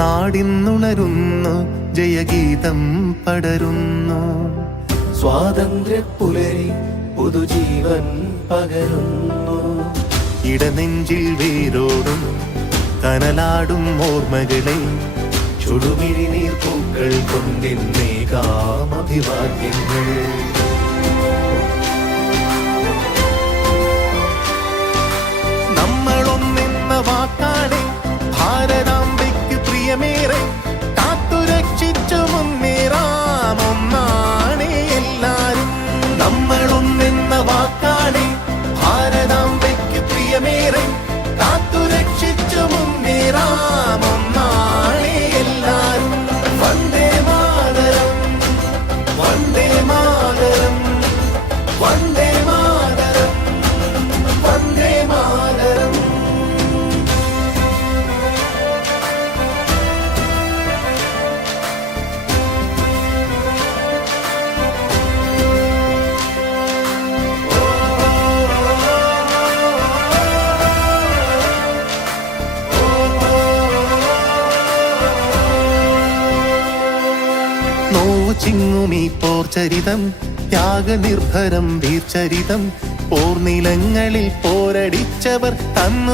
നാടിന്നുണരുന്നു, ജയഗീതം പടരുന്നു. സ്വാതന്ത്ര്യപ്പുലരി പുതുജീവൻ പകരുന്നു. ഇടനെഞ്ചിൽ വേരോടും കനലാടും ഓർമ്മകളെ ചുടുമിഴി നീർപ്പൂക്കൾ കൊണ്ടിന്നേകാം അഭിവാദ്യങ്ങൾ. നമ്മളൊന്നെന്ന വാക്കാണ് ഭാരതാംബയ്ക്ക് പ്രിയമേറെ, കാത്തുരക്ഷിച്ചു മുന്നേറാം ഒന്നാണ് എല്ലാരും. നമ്മളൊന്നെന്ന വാക്കാണ് ഭാരതാംബയ്ക്ക് പ്രിയമേറെ, കാത്തുരക്ഷിച്ചു മുന്നേറാം ഒന്നാണ് എല്ലാരും. വന്ദേ മാതരം, വന്ദേ മാതരം, വന്ദേ മാതരം, വന്ദേ മാതരം. നോവു ചിങ്ങുമീ പോർചരിതം, ത്യാഗനിർഭരം വീർചരിതം, പോർനിലങ്ങളിൽ പോരടിച്ചവർ തന്നു